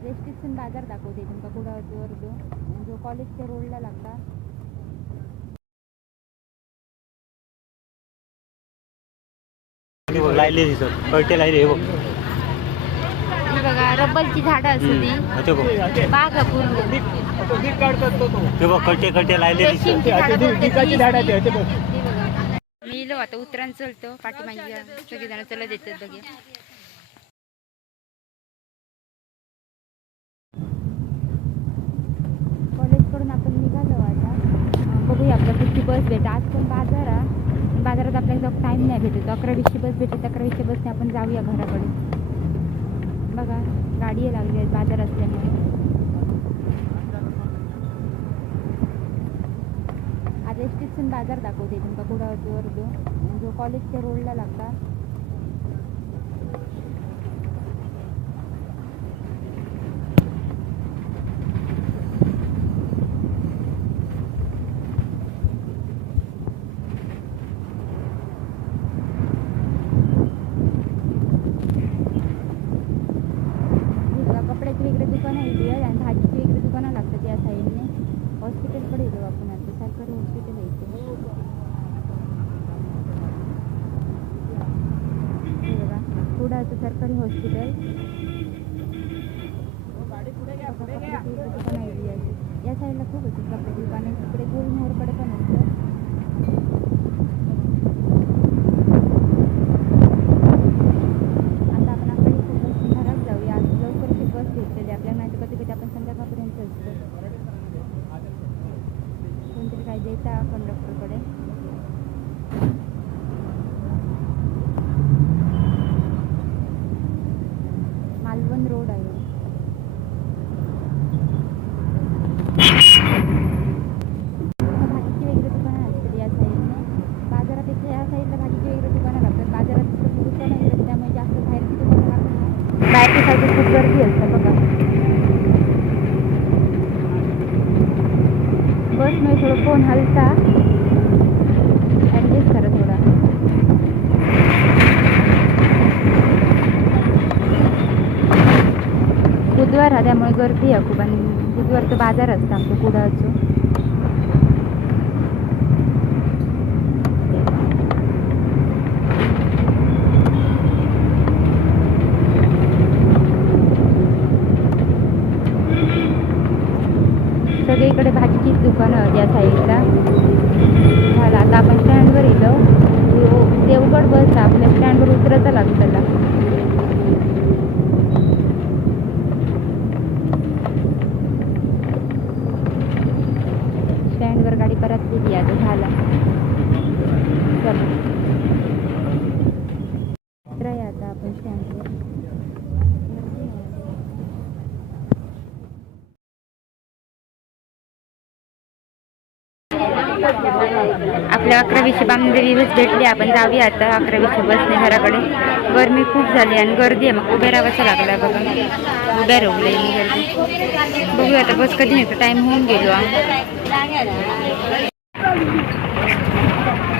आज एसटीसून बाजार दाखवते तुमका कुडाळचो जो कॉलेजच्या रोडला लागला. लायले कळते लायले बघा रब्बलची झाडं असते ती बागा पूर्ण कळते कळते लायले मी इलो आता उतरान चलतो पाठीमागे सगळेजण चलत येतात बघे. कॉलेजकडून आपण निघालो आता. बघूया आपल्या कुठची बस भेट. आज पण बाजारात आपल्याला टाईम नाही भेटत. 11:20ची बस भेटत. 11:20च्या बसने आपण जाऊया घराकडे. बघा गाडी लागली आहेत बाजार असल्यामुळे. आज एसटीसून बाजार दाखवते तुमका कुडाळचो जो कॉलेजच्या रोडला लागला. कपड्याची वेगळी दुकानं येते आणि भाजीची वेगळी दुकानं लागतात या साईडने. हॉस्पिटलकडे येतो आपण आता. सरकारी हॉस्पिटल आहे इथे. बघा कुडाळचं सरकारी हॉस्पिटल. दुकानं आहे या साईडला खूप होती कपड्याची दुकानं. तिकडे गोलमोहरकडे पण असतं. आता आपण आपल्या इथे घरात जाऊया. आज लवकर बस भेटलेली आपल्याला. नाही तर कधी आपण संध्याकाळपर्यंत असतो. कोणतरी काय द्यायचा कंडक्टरकडे. मालवण रोड आहे. भाजीची वेगळी दुकानं असतात या साईडने. बाजारापेक्षा या साईडला भाजीची वेगळी दुकानं लागतात. बाजारात दुकानं येतात त्यामुळे जास्त बाहेरची दुकानं लागत नाही. बाहेरच्या साईडला खूप गर्दी असते बघा. बसमुळे थोडं फोन हलता. ॲडजस्ट करा थोडा. बुधवार हा त्यामुळे गर्दी आहे खूप. आणि बुधवारचं बाजार असतं आमचं कुडाळचं. सगळीकडे भाजीचीच दुकानं या साईडला. झालं आता आपण स्टँडवर येलो. देवगड बस आपल्या स्टँडवर उतरायचं लागतं त्याला. स्टँडवर गाडी परत दिली आता. झाला चला उतराया आता आपण स्टँडवर. आपल्या 11:20ची बामदेवी बस भेटली. आपण जाऊया आता 11:20च्या बसने घराकडे. गरमी खूप झाली आणि गर्दी आहे. मग उभ्या राहावंसं लागला बघा. उभ्या राहूलंय मी गर्दी. बघूया आता बस कधी येतो. टाईम होऊन गेलो.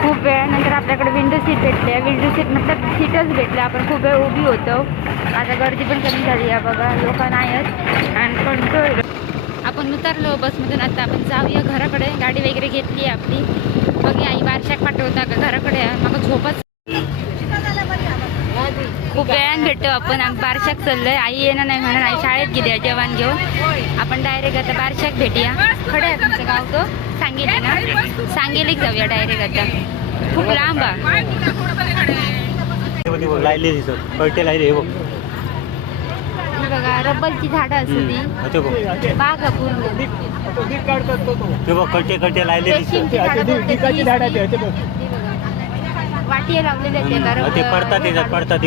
खूप वेळानंतर आपल्याकडे विंडो सीट भेटली आहे. विंडो सीट मतलब सीटच भेटले. आपण खूप वेळ उभी होतो. आता गर्दी पण कमी झाली आहे बघा. लोक नाहीत आणि कंट्रोल. आपण उतरलो बसमधून. आता आपण जाऊया घराकडे. गाडी वगैरे घेतली आहे आपली. बघ आई बारशाक पाठवता का घराकडे. मग झोपच. खूप वेळानं भेटतो आपण. बारशाक चाललोय. आई येणं नाही म्हणून आई शाळेत गेली जेवण घेऊन. आपण डायरेक्ट आता बारशाक भेटूया. खडे आहे तुमचं गाव तो सांगेली ना. सांगेलीक जाऊया डायरेक्ट आता. खूप लांब आहे. कळते लायले बघा रब्बलची झाडं असते बागा पूर्ण. कळते कळते लायले वाटी लावलेले ते पडतात पडतात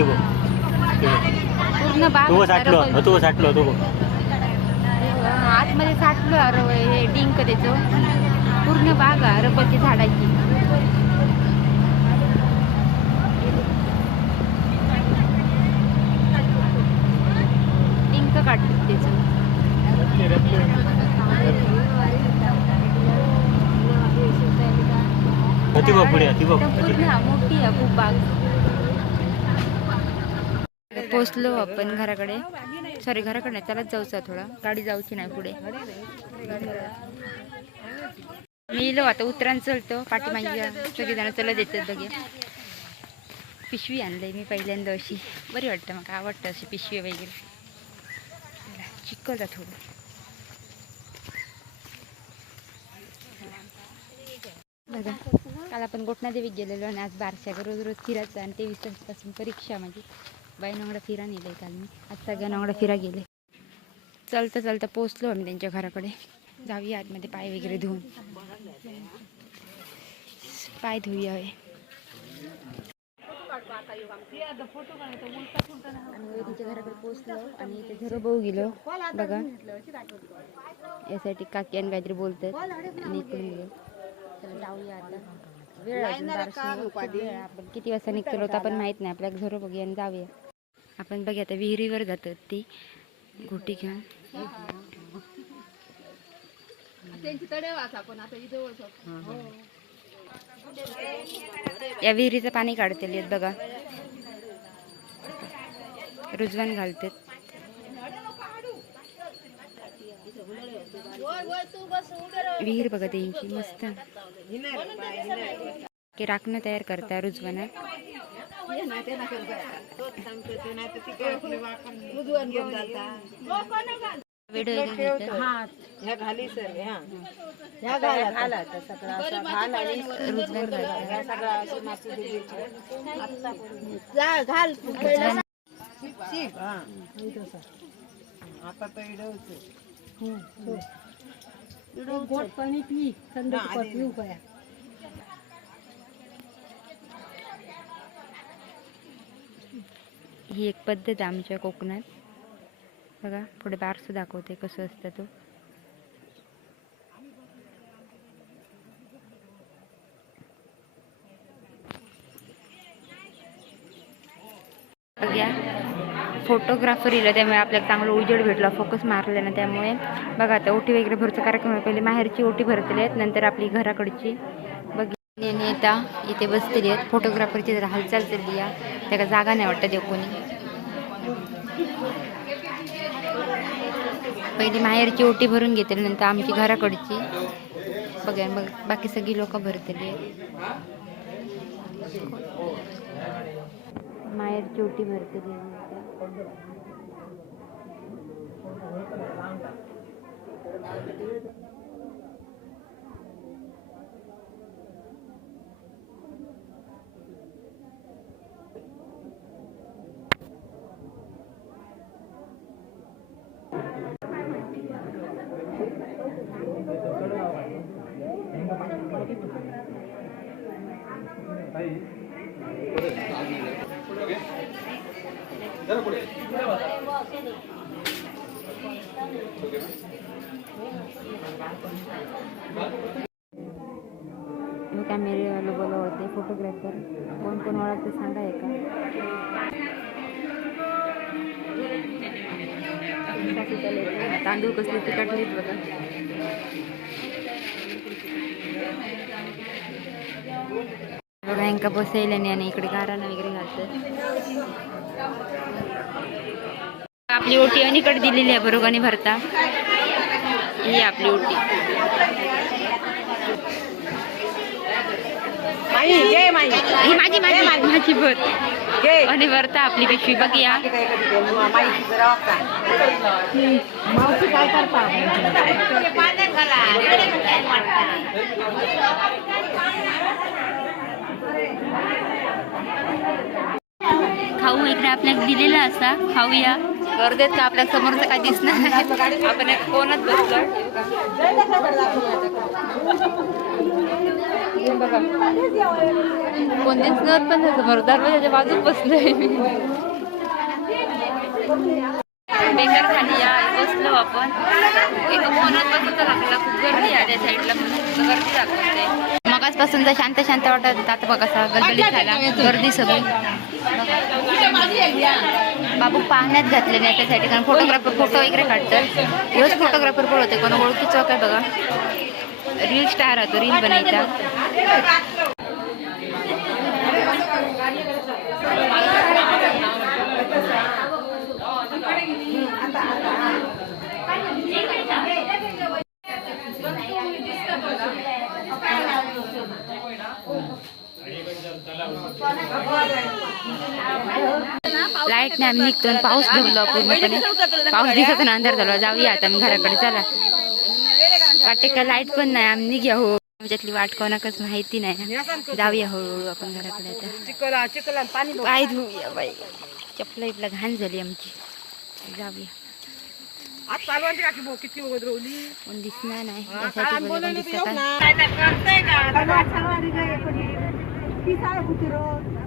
पूर्ण बाग. तू साठलो तू आतमध्ये साठलो हे डिंक त्याचं. पूर्ण बाग आहे रब्बलची झाडाची. डिंक काढतात त्याचं. पुढे पूर्ण मोठी आहे खूप बाग. पोचलो आपण घराकडे. सॉरी घराकडे नाही, चालत जाऊचा थोडा, गाडी जाऊची नाही पुढे. मी इलो आता उतरान चलतो, पाठीमागे सगळेजण चलत येतात बघा. पिशवी आणलंय मी पहिल्यांदा, अशी बरी वाटतं, मग आवडतं अशी पिशवी वगैरे. चिखल जा थोडं. बघा काल आपण गोटनादेवीत गेलेलो आणि आज बारशाला रोज रोज फिरायचं आणि 23 तारखेपासून परीक्षा माझी. बाईनंगडा फिरा नेले काल मी, आज सगळ्यांना फिरा गेले. चलता चलता पोचलो आम्ही त्यांच्या घराकडे. जाऊया आतमध्ये, पाय वगैरे धुवून, पाय धुऊया. आणि तिच्या घराकडे पोचलो आणि इथे झरो बघू गेलो. बघा यासाठी काकी आणि काहीतरी बोलतात आणि इकडून गेलो. चला जाऊया आता, वेळ अजून आपण किती वाजता निघतो होता आपण माहित नाही. आपल्याला झरो बघूया आणि जाऊया आपण. बघा आता विहिरीवर जातात ती घोटी घेऊन. या विहिरीचं पाणी काढते बघा, रुजवान घालतात. विहीर बघा त्यांची मस्त की राखणं तयार करता रुजवानात. व्हिडिओ घाली सर ह्या घाला आता सगळा असा घाल आणि रुजवान घालतात. सगळा असं माती घाल आता तर गोट पाणी पी, थंड पिऊ काय. ही एक पद्धत आमच्या कोकणात. बघा पुढे बारसं दाखवते कसं असतं तो. बघा फोटोग्राफर इला, त्यामुळे आपल्याला चांगलं उजेड भेटला, फोकस मारले ना, त्यामुळे बघा आता ओटी वगैरे भरचा कार्यक्रम. पहिले माहेरची ओटी भरतली आहेत, नंतर आपली घराकडची. बघा नेता इथे बसलेली आहेत. फोटोग्राफरची जरा हालचाल चालली आहे, त्याला जागा नाही वाटतं देव कोणी. पहिली माहेरची ओटी भरून घेतली, नंतर आमची घराकडची. बघा बघ बाकी सगळी लोक भरतली आहेत. माहेरची ओटी भरतली. कॅमेरेवाला बोला होते फोटोग्राफर. कोण कोण ओळखते सांगा एका. तांदूळ कसले तिखटलेत बघा. बघा यांका बसायला नाही आणि इकडे गाराला वगैरे घालतात. आपली ओटी अनीकडे दिलेली आहे बरोबर भरता. ही आपली ओटी. ही माझी भर आणि भरता आपली पिशवी. बघूया काय करता खाऊ इकडे आपल्याला दिलेला असा. खाऊया. गर्दीत का आपल्या समोरचं काय दिसणार नाही. आपण एक कोणच बसलो. बघा कोण दिसणार पण नाही समोर. दरवाजाच्या बाजूत बसलोय मी. बेकार खाली या बसलो आपण. एक कोणात बसत आपल्याला खूप गर्दी आहे त्या साईडला. गर्दी दाखवते. मगाचपासून जर शांत शांत वाटत होता, आता बघा असा गलगलीत झाला. गर्दी सगळी. बाबू पाहण्यात घातले नाही त्यासाठी, कारण फोटोग्राफर फोटो वगैरे काढतात. रोज फोटोग्राफर पण होते. कोण ओळखीचं काय बघा. रील स्टार होतो, रील बनायचा. लाईट नाही आम्ही निघतो आणि पाऊस धरलो पूर्णपणे पाऊस दिसत ना अंधार झाला जाऊया आता मी घराकडे चला वाटते का लाईट पण नाही आम्ही निघ्या हो त्याच्यातली वाट कोणाकच माहिती नाही जाऊया हळूहळू आपण घराकडे आता चिखल पाणी पाय धुऊया बाई चपला इपला घाण झाली आमची जाऊया आज चालवायची काकी भाऊ किती वगैरे रोवली कोण दिसणार नाही यासाठी बोलून दिसतं का काय करतंय का